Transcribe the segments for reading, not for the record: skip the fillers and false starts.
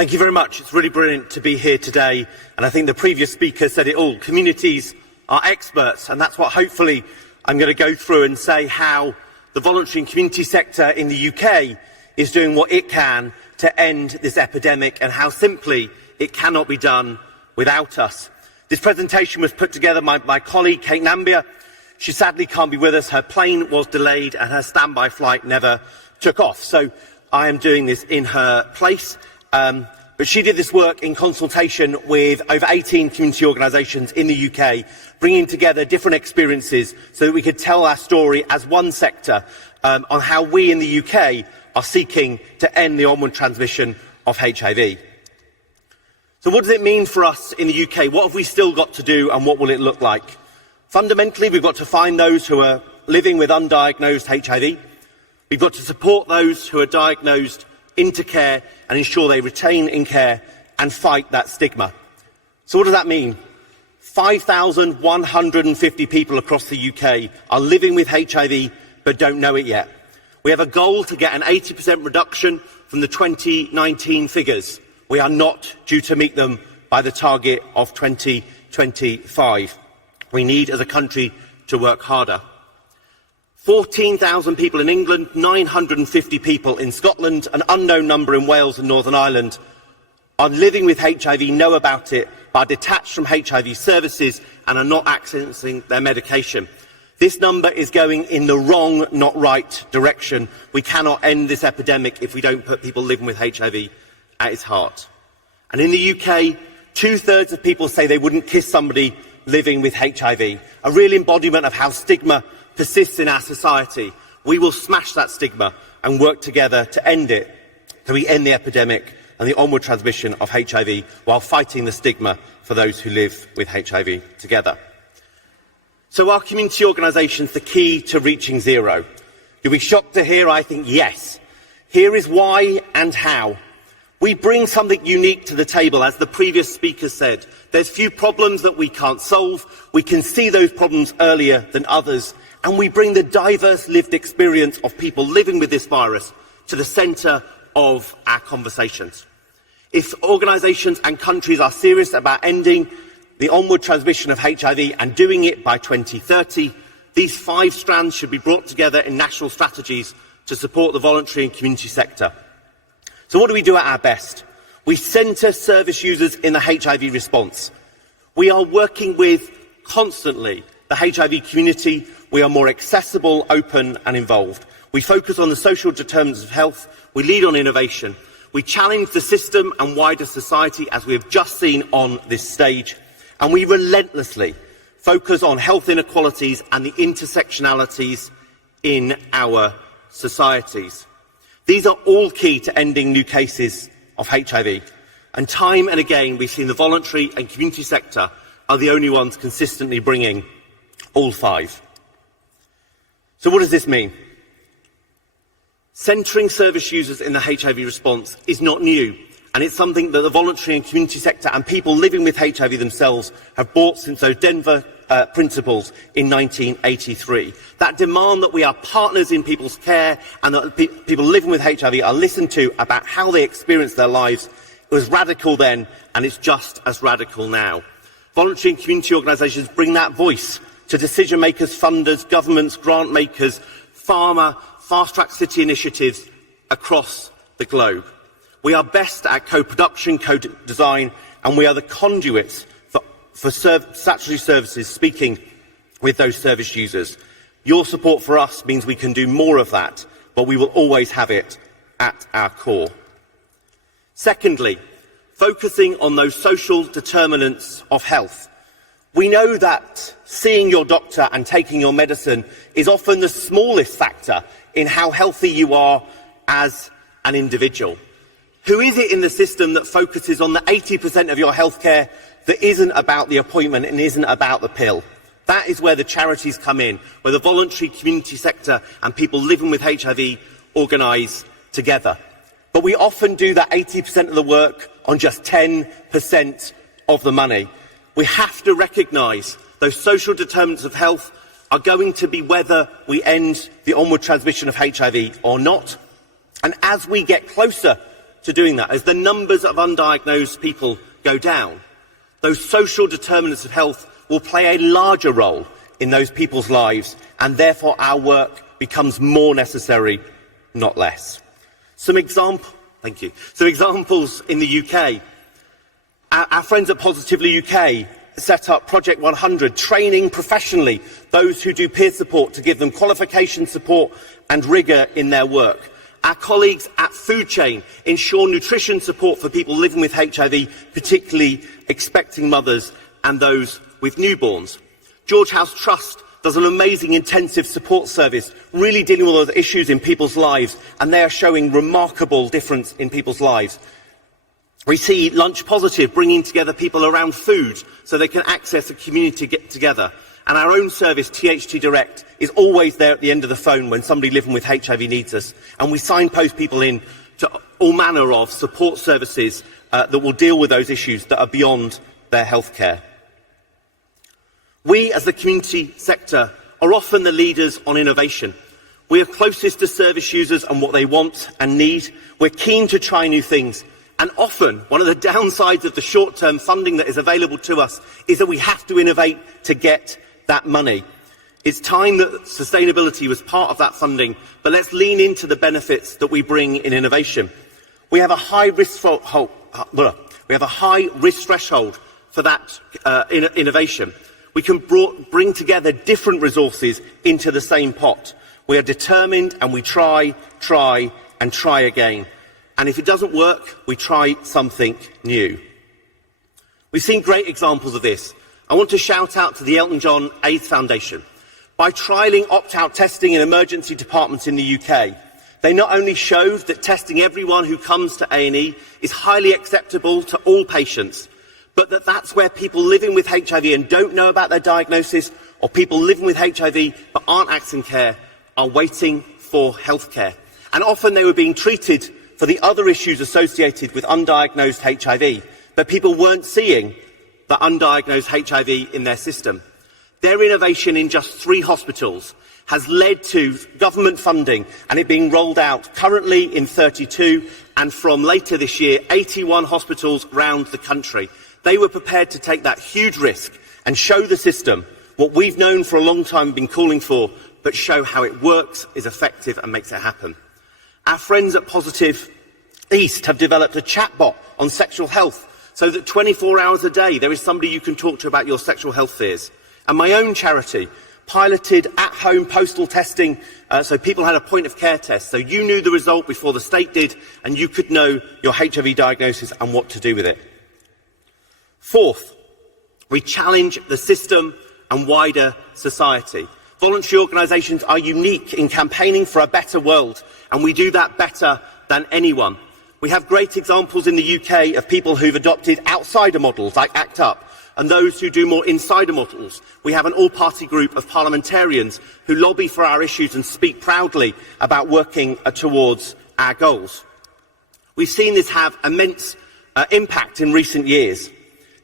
Thank you very much. It's really brilliant to be here today, and I think the previous speaker said it all. Communities are experts, and that's what hopefully I'm going to go through and say how the voluntary and community sector in the UK is doing what it can to end this epidemic, and how simply it cannot be done without us. This presentation was put together by my colleague Kate Nambia. She sadly can't be with us. Her plane was delayed and her standby flight never took off. So I am doing this in her place. But she did this work in consultation with over 18 community organisations in the UK, bringing together different experiences so that we could tell our story as one sector on how we in the UK are seeking to end the onward transmission of HIV. So what does it mean for us in the UK? What have we still got to do, and what will it look like? Fundamentally, we've got to find those who are living with undiagnosed HIV. We've got to support those who are diagnosed into care and ensure they retain in care and fight that stigma. So what does that mean? 5,150 people across the UK are living with HIV but don't know it yet. We have a goal to get an 80% reduction from the 2019 figures. We are not due to meet them by the target of 2025. We need, as a country, to work harder. 14,000 people in England, 950 people in Scotland, an unknown number in Wales and Northern Ireland are living with HIV, know about it, but are detached from HIV services and are not accessing their medication. This number is going in the wrong, not right direction. We cannot end this epidemic if we don't put people living with HIV at its heart. And in the UK, 2/3 of people say they wouldn't kiss somebody living with HIV, a real embodiment of how stigma persists in our society. We will smash that stigma and work together to end it, so we end the epidemic and the onward transmission of HIV while fighting the stigma for those who live with HIV together. So are community organisations the key to reaching zero? You'll be shocked to hear I think yes. Here is why and how. We bring something unique to the table, as the previous speaker said. There's few problems that we can't solve. We can see those problems earlier than others. And we bring the diverse lived experience of people living with this virus to the centre of our conversations. If organisations and countries are serious about ending the onward transmission of HIV and doing it by 2030, these 5 strands should be brought together in national strategies to support the voluntary and community sector. So what do we do at our best? We centre service users in the HIV response. We are working with, constantly, the HIV community. We are more accessible, open and involved. We focus on the social determinants of health. We lead on innovation. We challenge the system and wider society, as we have just seen on this stage. And we relentlessly focus on health inequalities and the intersectionalities in our societies. These are all key to ending new cases of HIV. And time and again, we've seen the voluntary and community sector are the only ones consistently bringing all 5. So what does this mean? Centring service users in the HIV response is not new, and it's something that the voluntary and community sector and people living with HIV themselves have brought since those Denver principles in 1983. That demand that we are partners in people's care and that people living with HIV are listened to about how they experience their lives. It was radical then, and it's just as radical now. Voluntary and community organisations bring that voice to decision makers, funders, governments, grant makers, pharma, fast-track city initiatives across the globe. We are best at co-production, co-design, and we are the conduits for statutory services speaking with those service users. Your support for us means we can do more of that, but we will always have it at our core. Secondly, focusing on those social determinants of health. We know that seeing your doctor and taking your medicine is often the smallest factor in how healthy you are as an individual. Who is it in the system that focuses on the 80% of your healthcare that isn't about the appointment and isn't about the pill? That is where the charities come in, where the voluntary community sector and people living with HIV organise together. But we often do that 80% of the work on just 10% of the money. We have to recognise those social determinants of health are going to be whether we end the onward transmission of HIV or not. And as we get closer to doing that. As the numbers of undiagnosed people go down, those social determinants of health will play a larger role in those people's lives, and therefore our work becomes more necessary, not less. Some examples in the UK. Our friends at Positively UK set up Project 100, training professionally those who do peer support to give them qualification support and rigour in their work. Our colleagues at Food Chain ensure nutrition support for people living with HIV, particularly expecting mothers and those with newborns. George House Trust does an amazing intensive support service, really dealing with those issues in people's lives, and they are showing remarkable difference in people's lives. We see Lunch Positive bringing together people around food so they can access a community to get together. And our own service, THT Direct, is always there at the end of the phone when somebody living with HIV needs us. And we signpost people in to all manner of support services that will deal with those issues that are beyond their healthcare. We, as the community sector, are often the leaders on innovation. We are closest to service users and what they want and need. We're keen to try new things. And often, one of the downsides of the short-term funding that is available to us is that we have to innovate to get that money. It's time that sustainability was part of that funding, but let's lean into the benefits that we bring in innovation. We have a high risk threshold for that innovation. We can bring together different resources into the same pot. We are determined and we try and try again. And if it doesn't work, we try something new. We've seen great examples of this. I want to shout out to the Elton John AIDS Foundation. By trialling opt-out testing in emergency departments in the UK, they not only showed that testing everyone who comes to A&E is highly acceptable to all patients, but that's where people living with HIV and don't know about their diagnosis, or people living with HIV but aren't accessing care, are waiting for healthcare. And often they were being treated for the other issues associated with undiagnosed HIV, but people weren't seeing the undiagnosed HIV in their system. Their innovation in just 3 hospitals has led to government funding and it being rolled out currently in 32 and from later this year, 81 hospitals around the country. They were prepared to take that huge risk and show the system what we've known for a long time and been calling for, but show how it works, is effective and makes it happen. Our friends at Positive East have developed a chatbot on sexual health so that 24 hours a day there is somebody you can talk to about your sexual health fears. And my own charity piloted at-home postal testing so people had a point-of-care test. So you knew the result before the state did and you could know your HIV diagnosis and what to do with it. Fourth, we challenge the system and wider society. Voluntary organisations are unique in campaigning for a better world, and we do that better than anyone. We have great examples in the UK of people who've adopted outsider models like ACT UP, and those who do more insider models. We have an all-party group of parliamentarians who lobby for our issues and speak proudly about working towards our goals. We've seen this have immense impact in recent years.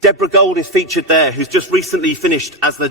Deborah Gold is featured there, who's just recently finished as the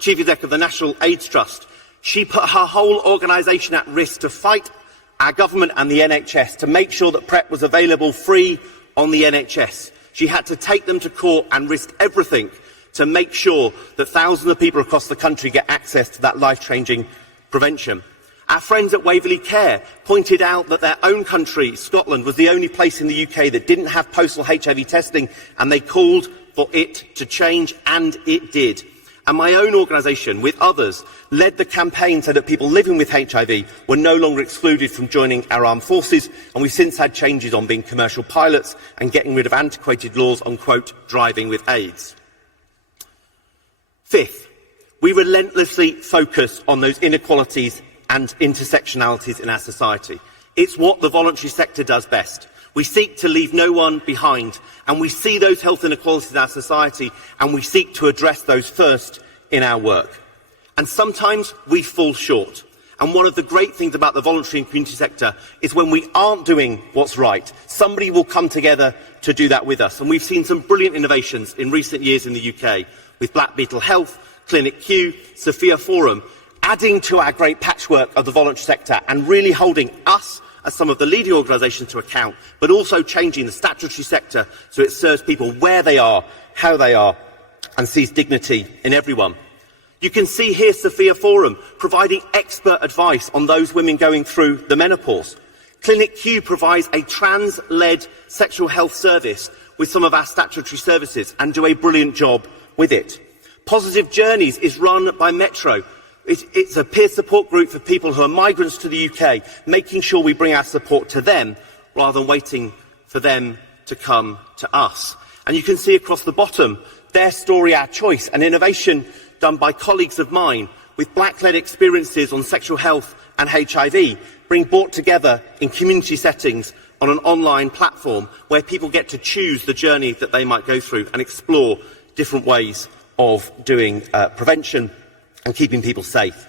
chief exec of the National AIDS Trust. She put her whole organisation at risk to fight our government and the NHS to make sure that PrEP was available free on the NHS. She had to take them to court and risk everything to make sure that thousands of people across the country get access to that life-changing prevention. Our friends at Waverley Care pointed out that their own country, Scotland, was the only place in the UK that didn't have postal HIV testing, and they called for it to change, and it did. And my own organisation, with others, led the campaign so that people living with HIV were no longer excluded from joining our armed forces, and we've since had changes on being commercial pilots and getting rid of antiquated laws on, quote, driving with AIDS. Fifth, we relentlessly focus on those inequalities and intersectionalities in our society. It's what the voluntary sector does best. We seek to leave no one behind, and we see those health inequalities in our society, and we seek to address those first in our work. And sometimes we fall short. And one of the great things about the voluntary and community sector is when we aren't doing what's right, somebody will come together to do that with us. And we've seen some brilliant innovations in recent years in the UK, with Black Beetle Health, Clinic Q, Sophia Forum, adding to our great patchwork of the voluntary sector and really holding us as some of the leading organisations to account, but also changing the statutory sector so it serves people where they are, how they are, and sees dignity in everyone. You can see here Sophia Forum providing expert advice on those women going through the menopause. Clinic Q provides a trans-led sexual health service with some of our statutory services and do a brilliant job with it. Positive Journeys is run by Metro. It's a peer support group for people who are migrants to the UK, making sure we bring our support to them rather than waiting for them to come to us. And you can see across the bottom, Their Story, Our Choice, an innovation done by colleagues of mine with black-led experiences on sexual health and HIV, being brought together in community settings on an online platform where people get to choose the journey that they might go through and explore different ways of doing prevention and keeping people safe.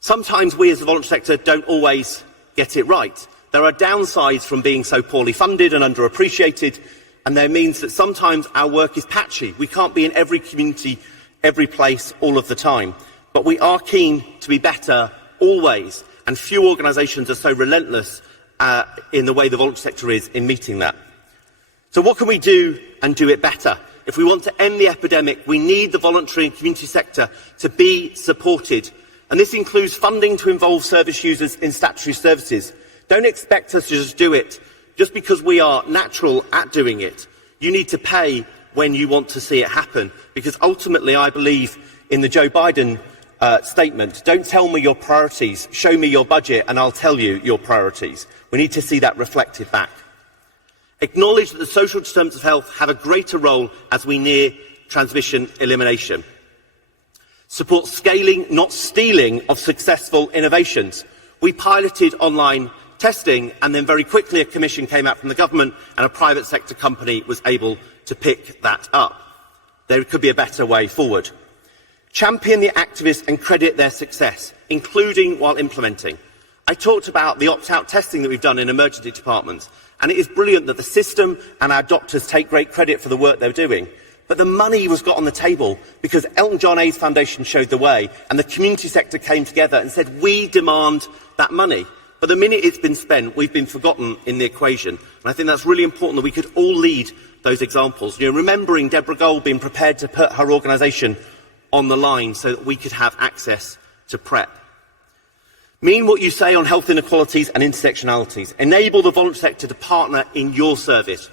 Sometimes we as the voluntary sector don't always get it right. There are downsides from being so poorly funded and underappreciated, and there means that sometimes our work is patchy. We can't be in every community, every place, all of the time. But we are keen to be better always, and few organisations are so relentless in the way the voluntary sector is in meeting that. So what can we do and do it better? If we want to end the epidemic, we need the voluntary and community sector to be supported. And this includes funding to involve service users in statutory services. Don't expect us to just do it just because we are natural at doing it. You need to pay when you want to see it happen, because ultimately I believe in the Joe Biden statement, don't tell me your priorities, show me your budget and I'll tell you your priorities. We need to see that reflected back. Acknowledge that the social determinants of health have a greater role as we near transmission elimination. Support scaling, not stealing, of successful innovations. We piloted online testing and then very quickly a commission came out from the government and a private sector company was able to pick that up. There could be a better way forward. Champion the activists and credit their success, including while implementing. I talked about the opt-out testing that we've done in emergency departments, and it is brilliant that the system and our doctors take great credit for the work they're doing. But the money was got on the table because Elton John AIDS Foundation showed the way and the community sector came together and said, we demand that money. But the minute it's been spent, we've been forgotten in the equation. And I think that's really important that we could all lead those examples. You know, remembering Deborah Gold being prepared to put her organisation on the line so that we could have access to PrEP. Mean what you say on health inequalities and intersectionalities. Enable the voluntary sector to partner in your service.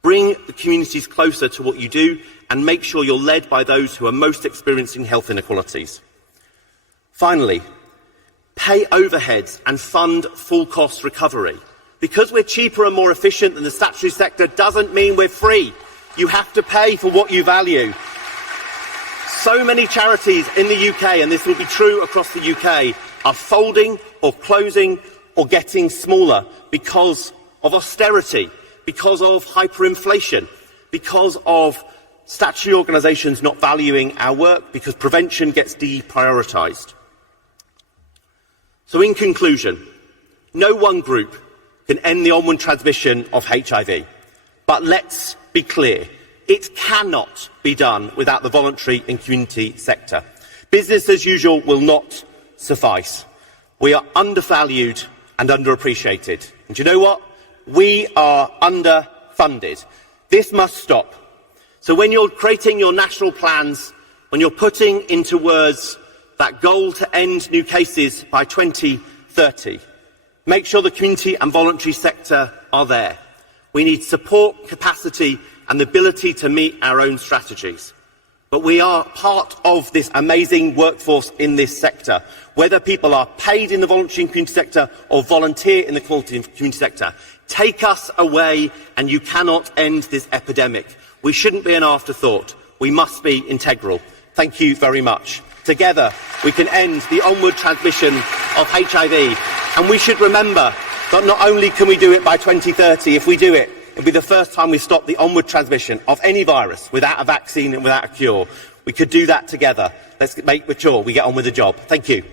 Bring the communities closer to what you do and make sure you're led by those who are most experiencing health inequalities. Finally, pay overheads and fund full cost recovery. Because we're cheaper and more efficient than the statutory sector doesn't mean we're free. You have to pay for what you value. So many charities in the UK, and this will be true across the UK, are folding or closing or getting smaller because of austerity, because of hyperinflation, because of statutory organisations not valuing our work, because prevention gets deprioritised. So in conclusion, no one group can end the onward transmission of HIV. But let's be clear, it cannot be done without the voluntary and community sector. Business as usual will not suffice. We are undervalued and underappreciated. And do you know what? We are underfunded. This must stop. So when you're creating your national plans, when you're putting into words that goal to end new cases by 2030, make sure the community and voluntary sector are there. We need support, capacity and the ability to meet our own strategies. But we are part of this amazing workforce in this sector. Whether people are paid in the voluntary and community sector or volunteer in the community sector, take us away and you cannot end this epidemic. We shouldn't be an afterthought. We must be integral. Thank you very much. Together we can end the onward transmission of HIV. And we should remember that not only can we do it by 2030, if we do it, it'll be the first time we stop the onward transmission of any virus without a vaccine and without a cure. We could do that together. Let's make sure we get on with the job. Thank you.